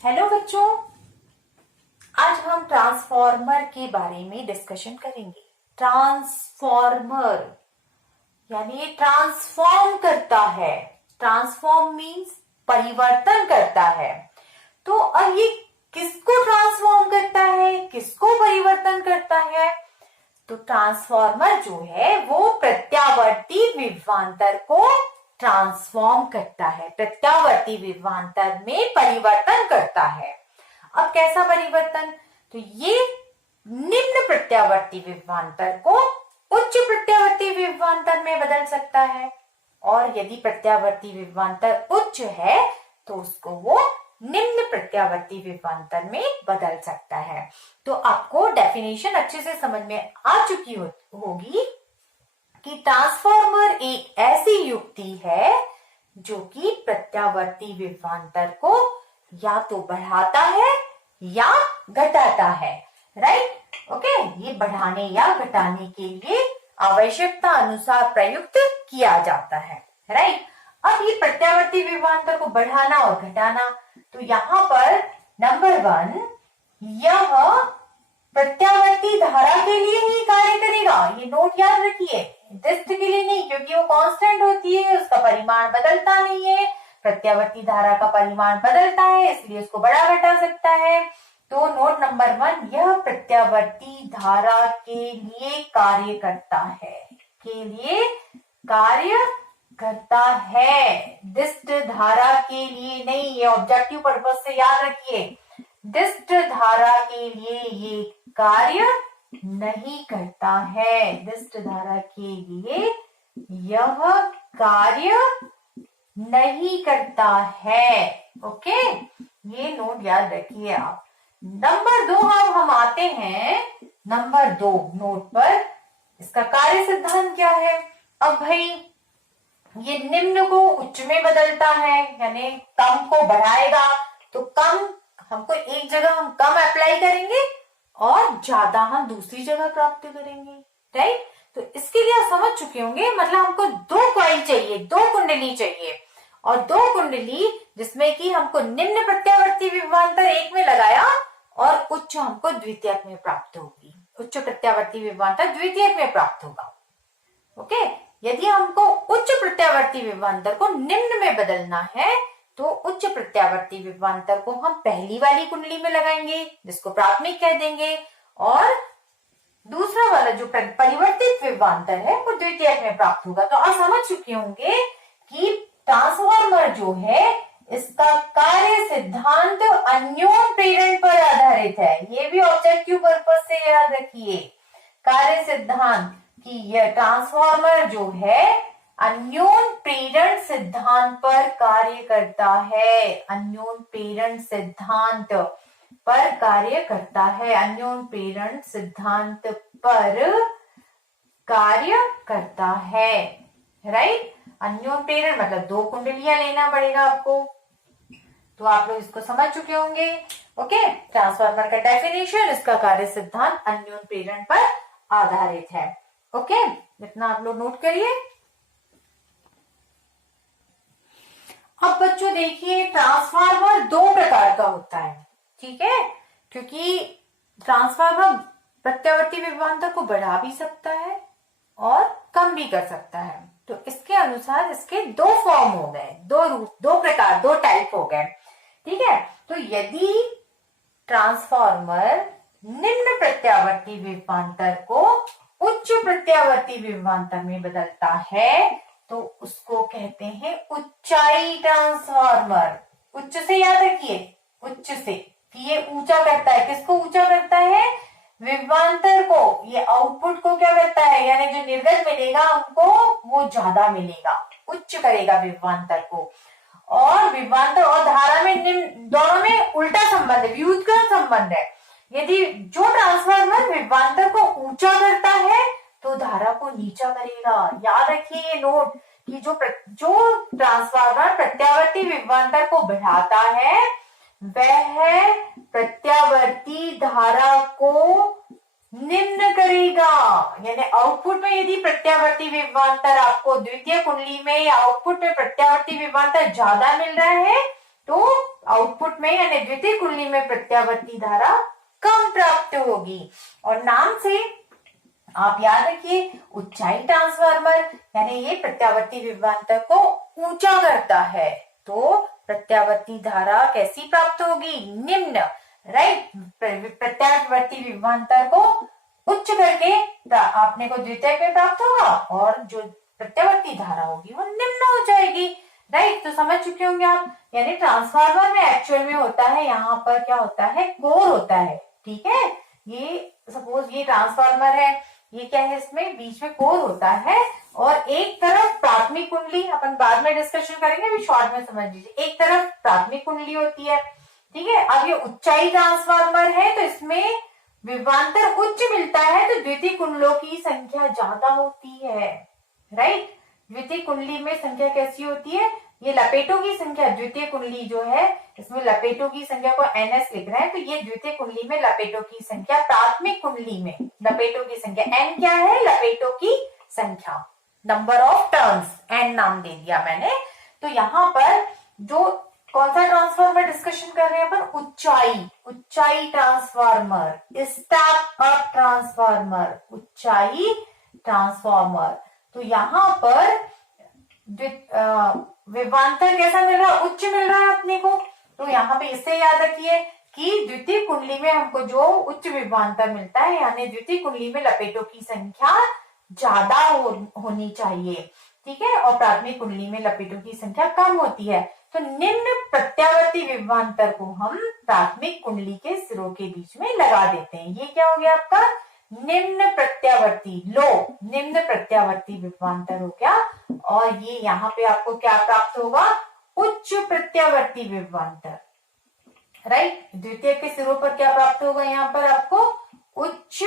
Hello बच्चों, आज हम ट्रांसफॉर्मर के बारे में डिस्कशन करेंगे। ट्रांसफॉर्मर यानी ये ट्रांसफॉर्म करता है। ट्रांसफॉर्म मीन्स परिवर्तन करता है। तो अब ये किसको ट्रांसफॉर्म करता है, किसको परिवर्तन करता है? तो ट्रांसफॉर्मर जो है वो प्रत्यावर्ती विभवांतर को ट्रांसफॉर्म करता है, प्रत्यावर्ती विभवांतर में परिवर्तन करता है। अब कैसा परिवर्तन? तो ये निम्न प्रत्यावर्ती विभवांतर को उच्च प्रत्यावर्ती विभवांतर में बदल सकता है, और यदि प्रत्यावर्ती विभवांतर उच्च है तो उसको वो निम्न प्रत्यावर्ती विभवांतर में बदल सकता है। तो आपको डेफिनेशन अच्छे से समझ में आ चुकी होगी कि ट्रांसफॉर्मर एक ऐसी युक्ति है जो कि प्रत्यावर्ती विभवांतर को या तो बढ़ाता है या घटाता है। राइट? ओके, ये बढ़ाने या घटाने के लिए आवश्यकता अनुसार प्रयुक्त किया जाता है। राइट? अब ये प्रत्यावर्ती विभवांतर को बढ़ाना और घटाना, तो यहाँ पर नंबर 1, यह प्रत्यावर्ती धारा के लिए ही कार्य करेगा। ये नोट याद रखिए, डिस्ट के लिए नहीं, क्योंकि वो कांस्टेंट होती है, उसका परिमाण बदलता नहीं है। प्रत्यावर्ती धारा का परिमाण बदलता है, इसलिए उसको बढ़ा घटा सकता है। तो नोट नंबर 1, यह प्रत्यावर्ती धारा के लिए कार्य करता है, के लिए कार्य करता है, डिस्ट धारा के लिए नहीं। ये ऑब्जेक्टिव पर्पस से याद रखिए, डिस्ट धारा के लिए ये कार्य नहीं करता है। डिस्ट धारा के लिए यह कार्य नहीं करता है। ओके, ये नोट याद रखिए आप। नंबर 2 हम आते हैं नंबर 2 नोट पर। इसका कार्य सिद्धांत क्या है? अब भाई ये निम्न को उच्च में बदलता है, यानी कम को बढ़ाएगा। तो कम हमको एक जगह हम कम अप्लाई करेंगे और ज्यादा हम दूसरी जगह प्राप्त करेंगे। राइट? तो इसके लिए आप समझ चुके होंगे, मतलब हमको 2 कॉइल चाहिए, 2 कुंडली चाहिए, और 2 कुंडली जिसमें कि हमको निम्न प्रत्यावर्ती विभवांतर एक में लगाया और उच्च हमको द्वितीयक में प्राप्त होगी। उच्च प्रत्यावर्ती विभवांतर द्वितीयक में प्राप्त होगा। ओके, यदि हमको उच्च प्रत्यावर्ती विभवांतर को निम्न में बदलना है तो उच्च प्रत्यावर्ती विभवांतर को हम पहली वाली कुंडली में लगाएंगे, जिसको प्राथमिक कह देंगे, और दूसरा वाला जो परिवर्तित विभवांतर है वो द्वितीयक में प्राप्त होगा। तो आप समझ चुके होंगे कि ट्रांसफॉर्मर जो है इसका कार्य सिद्धांत अन्योन प्रेरण पर आधारित है। ये भी ऑब्जेक्टिव पर्पस से याद रखिए, कार्य सिद्धांत कि यह ट्रांसफॉर्मर जो है अन्योन प्रेरण सिद्धांत पर कार्य करता है। अन्योन प्रेरण सिद्धांत पर कार्य करता है। अन्योन प्रेरण सिद्धांत पर कार्य करता है। राइट? अन्योन प्रेरण मतलब 2 कुंडलियां लेना पड़ेगा आपको। तो आप लोग इसको समझ चुके होंगे। ओके, ट्रांसफार्मर का डेफिनेशन, इसका कार्य सिद्धांत अन्योन प्रेरण पर आधारित है। ओके, इतना आप लोग नोट करिए। अब बच्चों देखिए, ट्रांसफार्मर 2 प्रकार का होता है। ठीक है, क्योंकि ट्रांसफार्मर प्रत्यावर्ती विभवांतर को बढ़ा भी सकता है और कम भी कर सकता है। तो इसके अनुसार इसके 2 फॉर्म हो गए, 2 रूप, 2 प्रकार, 2 टाइप हो गए। ठीक है, तो यदि ट्रांसफार्मर निम्न प्रत्यावर्ती विभवांतर को उच्च प्रत्यावर्ती विभवांतर में बदलता है तो उसको कहते हैं उच्चाई ट्रांसफार्मर। उच्च से याद रखिए, उच्च से कि ये ऊंचा करता है। किसको ऊंचा करता है? विभवांतर को। ये आउटपुट को क्या करता है, यानी जो निर्गत मिलेगा हमको वो ज्यादा मिलेगा, उच्च करेगा विभवांतर को। और विभवांतर और धारा में दोनों में उल्टा संबंध है, व्युत्क्रम संबंध है। यदि जो ट्रांसफार्मर विभवांतर को ऊंचा करता है तो धारा को नीचा करेगा। याद रखिए ये नोट कि जो ट्रांसफार्मर प्रत्यावर्ती विभवांतर को बढ़ाता है वह प्रत्यावर्ती धारा को निम्न करेगा। यानी आउटपुट में यदि प्रत्यावर्ती विभवांतर आपको द्वितीय कुंडली में या आउटपुट में प्रत्यावर्ती विभवांतर ज्यादा मिल रहा है तो आउटपुट में यानी द्वितीय कुंडली में प्रत्यावर्ती धारा कम प्राप्त होगी। और नाम से आप याद रखिए, ऊंचाई ट्रांसफार्मर यानी ये प्रत्यावर्ती विभवांतर को ऊंचा करता है, तो प्रत्यावर्ती धारा कैसी प्राप्त होगी, निम्न, राइट। प्रत्यावर्ती विभवांतर को उच्च करके आपने को द्वितीयक में प्राप्त होगा और जो प्रत्यावर्ती धारा होगी वो निम्न हो जाएगी, राइट। तो समझ चुके होंगे आप, यानी ट्रांसफार्मर में एक्चुअल में होता है, यहाँ पर क्या होता है, कोर होता है, ठीक है। ये सपोज ये ट्रांसफार्मर है, ये क्या है, इसमें बीच में कोर होता है और एक तरफ प्राथमिक कुंडली, अपन बाद में डिस्कशन करेंगे, अभी शॉर्ट में समझ लीजिए, एक तरफ प्राथमिक कुंडली होती है, ठीक है। अब ये ऊंचाई ट्रांसफार्मर है तो इसमें विभवांतर उच्च मिलता है तो द्वितीय कुंडलों की संख्या ज्यादा होती है, राइट। द्वितीय कुंडली में संख्या कैसी होती है, ये लपेटों की संख्या, द्वितीय कुंडली जो है इसमें लपेटों की संख्या को NS लिख रहे हैं, तो ये द्वितीय कुंडली में लपेटों की संख्या, प्राथमिक कुंडली में लपेटों की संख्या N क्या है, लपेटों की संख्या, नंबर ऑफ टर्न्स, N नाम दे दिया मैंने। तो यहाँ पर जो कौन सा ट्रांसफार्मर डिस्कशन कर रहे हैं अपन, ऊंचाई ट्रांसफार्मर, स्टेप अप ट्रांसफार्मर, ऊंचाई ट्रांसफार्मर। तो यहाँ पर विभवांतर कैसा मिल रहा है, उच्च मिल रहा है अपने को। तो यहाँ पे इससे याद रखिए कि द्वितीय कुंडली में हमको जो उच्च विभवांतर मिलता है, यानी द्वितीय कुंडली में लपेटों की संख्या ज्यादा होनी चाहिए, ठीक है, और प्राथमिक कुंडली में लपेटों की संख्या कम होती है। तो निम्न प्रत्यावर्ती विभवांतर को हम प्राथमिक कुंडली के सिरों के बीच में लगा देते हैं। ये क्या हो गया आपका, निम्न प्रत्यावर्ती, निम्न प्रत्यावर्ती विभवांतर हो गया। और ये यहाँ पे आपको क्या प्राप्त होगा, उच्च प्रत्यावर्ती विभवांतर, राइट। द्वितीय के सिरों पर क्या प्राप्त होगा, यहाँ पर आपको उच्च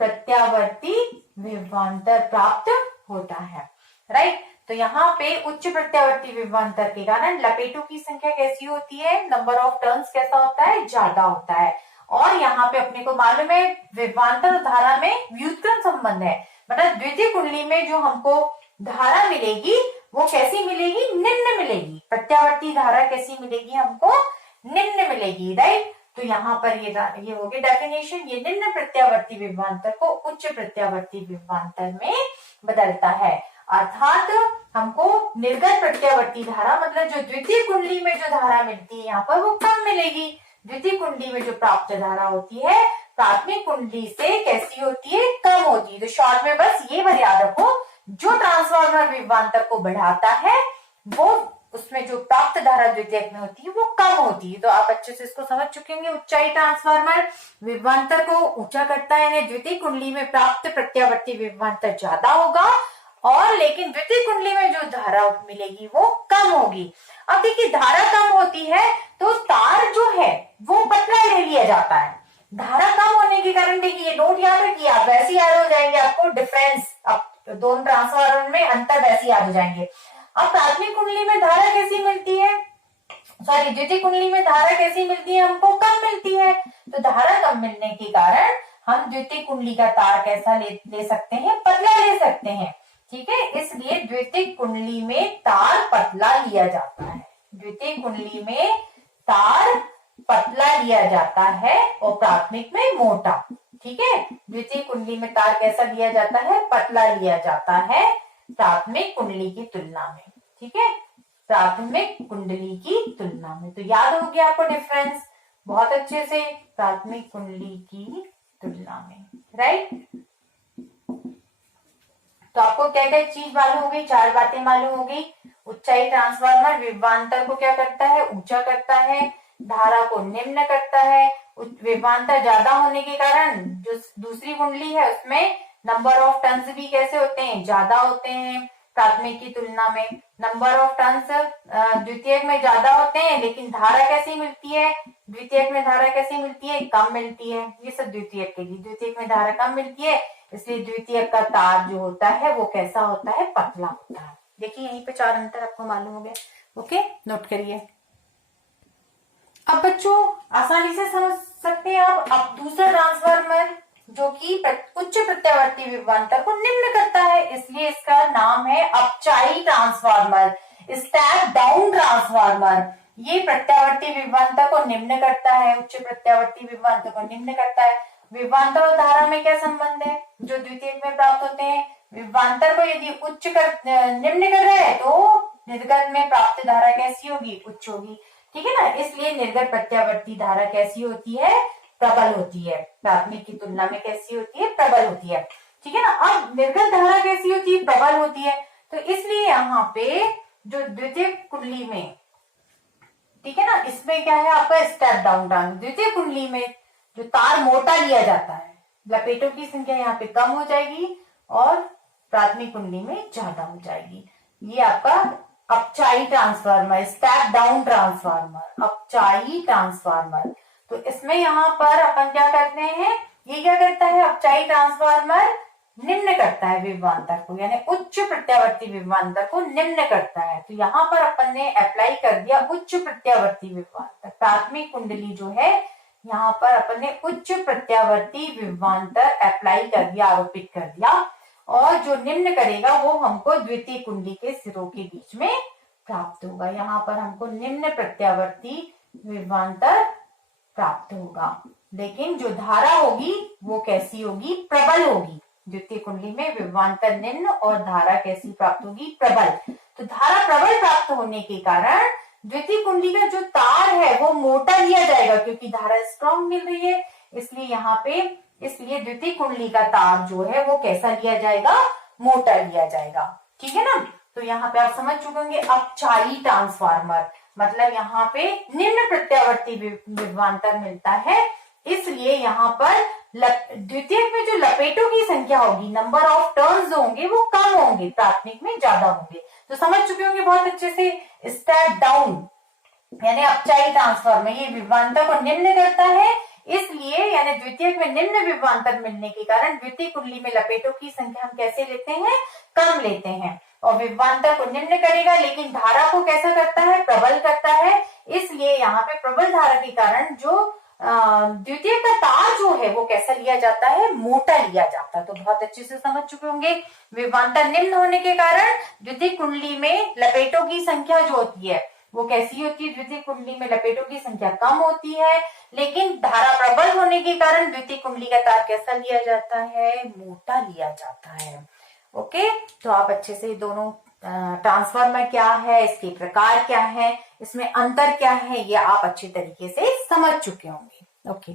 प्रत्यावर्ती विभवांतर प्राप्त होता है, राइट। तो यहाँ पे उच्च प्रत्यावर्ती विभवांतर के कारण लपेटों की संख्या कैसी होती है, नंबर ऑफ टर्न्स कैसा होता है, ज्यादा होता है। और यहाँ पे अपने को मालूम है विभवांतर धारा में व्युत्क्रम संबंध है, मतलब द्वितीय कुंडली में जो हमको धारा मिलेगी वो कैसी मिलेगी, निम्न मिलेगी। प्रत्यावर्ती धारा कैसी मिलेगी हमको, निम्न मिलेगी, राइट। तो यहाँ पर ये हो गया डेफिनेशन, ये निम्न प्रत्यावर्ती विभवांतर को उच्च प्रत्यावर्ती विभवांतर में बदलता है। अर्थात हमको निर्गत प्रत्यावर्ती धारा, मतलब जो द्वितीय कुंडली में जो धारा मिलती है यहाँ पर वो कम मिलेगी। द्वितीय कुंडली में जो प्राप्त धारा होती है प्राथमिक कुंडली से कैसी होती है, कम होती है। तो शॉर्ट में बस ये बार याद रखो, जो ट्रांसफार्मर विभवांतर को बढ़ाता है वो उसमें जो प्राप्त धारा द्वितीयक में होती है वो कम होती है। तो आप अच्छे से इसको समझ चुके होंगे। ऊंचाई ट्रांसफार्मर विभवांतर को ऊंचा करता है, यानी द्वितीय कुंडली में प्राप्त प्रत्यावर्ती विभवांतर ज्यादा होगा, और लेकिन द्वितीय कुंडली में जो धारा मिलेगी वो कम होगी। अब देखिए धारा कम होती है तो तार जो है वो पतला ले लिया जाता है। धारा कम होने के कारण देखिए, नोट याद रखिए, आप वैसे याद हो जाएंगे आपको डिफरेंस, अब दोनों ट्रांसफार्मर में अंतर वैसे याद हो जाएंगे। अब प्राथमिक कुंडली में धारा कैसी मिलती है, सॉरी द्वितीय कुंडली में धारा कैसी मिलती है, हमको कम मिलती है। तो धारा कम मिलने के कारण हम द्वितीय कुंडली का तार कैसा ले सकते हैं, पतला ले सकते हैं, ठीक है। इसलिए द्वितीय कुंडली में तार पतला लिया जाता है, द्वितीय कुंडली में तार पतला लिया जाता है और प्राथमिक में मोटा, ठीक है। द्वितीय कुंडली में तार कैसा लिया जाता है, पतला लिया जाता है प्राथमिक कुंडली की तुलना में, ठीक है, प्राथमिक कुंडली की तुलना में। तो याद हो गया आपको डिफरेंस बहुत अच्छे से, प्राथमिक कुंडली की तुलना में, राइट। तो आपको क्या क्या चीज मालूम हो गई, 4 बातें मालूम हो गई। ऊंचाई ट्रांसफार्मर विभवांतर को क्या करता है, ऊंचा करता है, धारा को निम्न करता है। विभवांतर ज्यादा होने के कारण जो दूसरी कुंडली है उसमें नंबर ऑफ टर्न्स भी कैसे होते हैं, ज्यादा होते हैं प्राथमिक की तुलना में। नंबर ऑफ टर्न्स द्वितीयक में ज्यादा होते हैं, लेकिन धारा कैसी मिलती है, द्वितीयक में धारा कैसी मिलती है, कम मिलती है। ये सब द्वितीयक के लिए, द्वितीयक में धारा कम मिलती है, इसलिए द्वितीयक का तार जो होता है वो कैसा होता है, पतला होता है। देखिए यहीं पे 4 अंतर आपको मालूम हो गया, ओके, नोट करिए। अब बच्चों आसानी से समझ सकते हैं आप। अब दूसरा ट्रांसफार्मर जो कि उच्च प्रत्यावर्ती विभवांतर को निम्न करता है, इसलिए इसका नाम है अपचाई ट्रांसफार्मर, स्टेप डाउन ट्रांसफार्मर। ये प्रत्यावर्ती विभवांतर को निम्न करता है, उच्च प्रत्यावर्ती विभवांतर को निम्न करता है। विभवांतर और धारा में क्या संबंध है जो द्वितीयक में प्राप्त होते हैं? विभवांतर को यदि निम्न कर रहे हैं तो निर्गत में प्राप्त धारा कैसी होगी? उच्च होगी, ठीक है ना। इसलिए निर्गत प्रत्यावर्ती धारा कैसी होती है? प्रबल होती है। प्राथमिक की तुलना में कैसी होती है? प्रबल होती है, ठीक है ना। अब निर्गत धारा कैसी होती है? प्रबल होती है। तो इसलिए यहाँ पे जो द्वितीय कुंडली में, ठीक है ना, इसमें क्या है आपका स्टेप डाउन ट्रांस। द्वितीय कुंडली में जो तार मोटा लिया जाता है, लपेटों की संख्या यहाँ पे कम हो जाएगी और प्राथमिक कुंडली में ज्यादा हो जाएगी। ये आपका अपचाई ट्रांसफार्मर, स्टेप डाउन ट्रांसफार्मर, अपचाई ट्रांसफार्मर। तो इसमें यहाँ पर अपन क्या करते हैं, ये क्या करता है अपचाई ट्रांसफार्मर? निम्न करता है विभवांतर को, यानी उच्च प्रत्यावर्ती विभवांतर को निम्न करता है। तो यहाँ पर अपन ने अप्लाई कर दिया उच्च प्रत्यावर्ती विभवांतर। प्राथमिक कुंडली जो है यहाँ पर अपन ने उच्च प्रत्यावर्ती विभवांतर अप्लाई कर दिया, आरोपित कर दिया, और जो निम्न करेगा वो हमको द्वितीय कुंडली के सिरों के बीच में प्राप्त होगा। यहाँ पर हमको निम्न प्रत्यावर्ती विभवांतर प्राप्त होगा, लेकिन जो धारा होगी वो कैसी होगी? प्रबल होगी। द्वितीय कुंडली में विभवांतर निम्न और धारा कैसी प्राप्त होगी? प्रबल। तो धारा प्रबल प्राप्त होने के कारण द्वितीय कुंडली का जो तार है वो मोटा लिया जाएगा, क्योंकि धारा स्ट्रॉन्ग मिल रही है। इसलिए यहाँ पे इसलिए द्वितीय कुंडली का तार जो है वो कैसा लिया जाएगा? मोटा लिया जाएगा, ठीक है ना। तो यहाँ पे आप समझ चुके होंगे अपचाई ट्रांसफार्मर मतलब यहाँ पे निम्न प्रत्यावर्ती विभवांतर मिलता है, इसलिए यहाँ पर द्वितीयक में जो लपेटों की संख्या होगी, नंबर ऑफ टर्न्स होंगे वो कम होंगे, प्राथमिक में ज्यादा होंगे। तो समझ चुके होंगे बहुत अच्छे से। स्टेप डाउन यानी अपचाई ट्रांसफार्मर ये विभवांतर को निम्न करता है, इसलिए यानी द्वितीयक में निम्न विभवांतर मिलने के कारण द्वितीय कुंडली में लपेटों की संख्या हम कैसे लेते हैं? कम लेते हैं, और विभवांतर को निम्न करेगा, लेकिन धारा को कैसा करता है? प्रबल करता है। इसलिए यहाँ पे प्रबल धारा के कारण जो द्वितीय का तार जो है वो कैसा लिया जाता है? मोटा लिया जाता है। तो बहुत अच्छे से समझ चुके होंगे। विभवांतर निम्न होने के कारण द्वितीय कुंडली में लपेटों की संख्या जो होती है वो कैसी होती है? द्वितीय कुंडली में लपेटों की संख्या कम होती है, लेकिन धारा प्रबल होने के कारण द्वितीय कुंडली का तार कैसा लिया जाता है? मोटा लिया जाता है। ओके, तो आप अच्छे से दोनों ट्रांसफार्मर क्या है, इसके प्रकार क्या है, इसमें अंतर क्या है, ये आप अच्छी तरीके से समझ चुके होंगे। ओके।